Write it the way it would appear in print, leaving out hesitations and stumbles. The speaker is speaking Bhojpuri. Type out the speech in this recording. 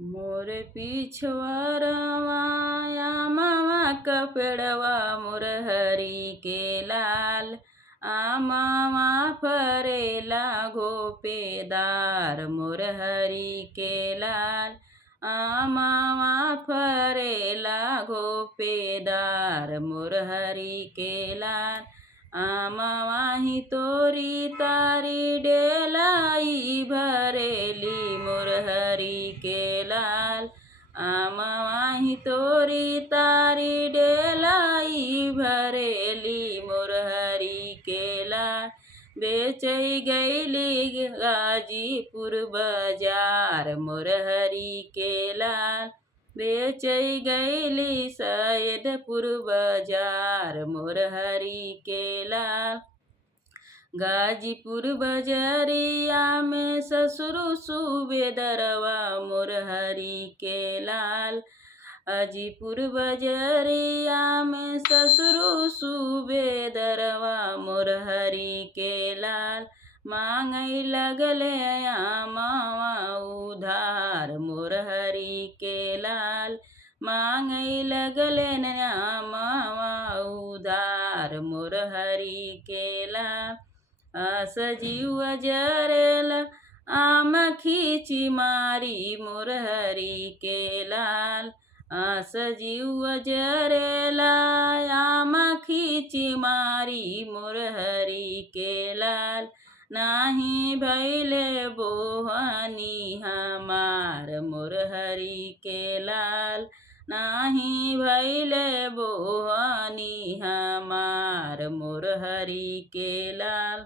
मोर पिछवारवा आमवा क पेड़वा मोर हरी के लाल। आमवा फरेला घोपेदार मोर हरी के लाल। आमवा फरेला घोपेदार मोर हरी के लाल। आमवा ही तोरी तारी डेलाई भरेली मोर हरी के लाल। आमवा ही तोरी तारी डेलाई भरेली मोर हरी के लाल। बेचई गईली गाजीपुर बाजार मोर हरी के लाल। बेचई गईली सैदपुर बाजार मोर हरी के लाल। गाजीपुर बजरिया में ससुर सूबेदरवा मोर हरी के लाल। हाजीपुर बजरिया में ससुर सूबेदरवा मोर हरी के लाल। मांगई लगले आमवा उधार मोर हरी के लाल। मांगई लगले आमवा उधार मोर हरी के लाल। सजीव जरेल आम खींची मारी मोर हरी के लाल। सजीव जरेला आम खींची मारी मोर हरी के लाल। नाही भैले बोहनी हमार मोर हरी के लाल। नाही भैले बोहनी हमार मोर हरी के लाल।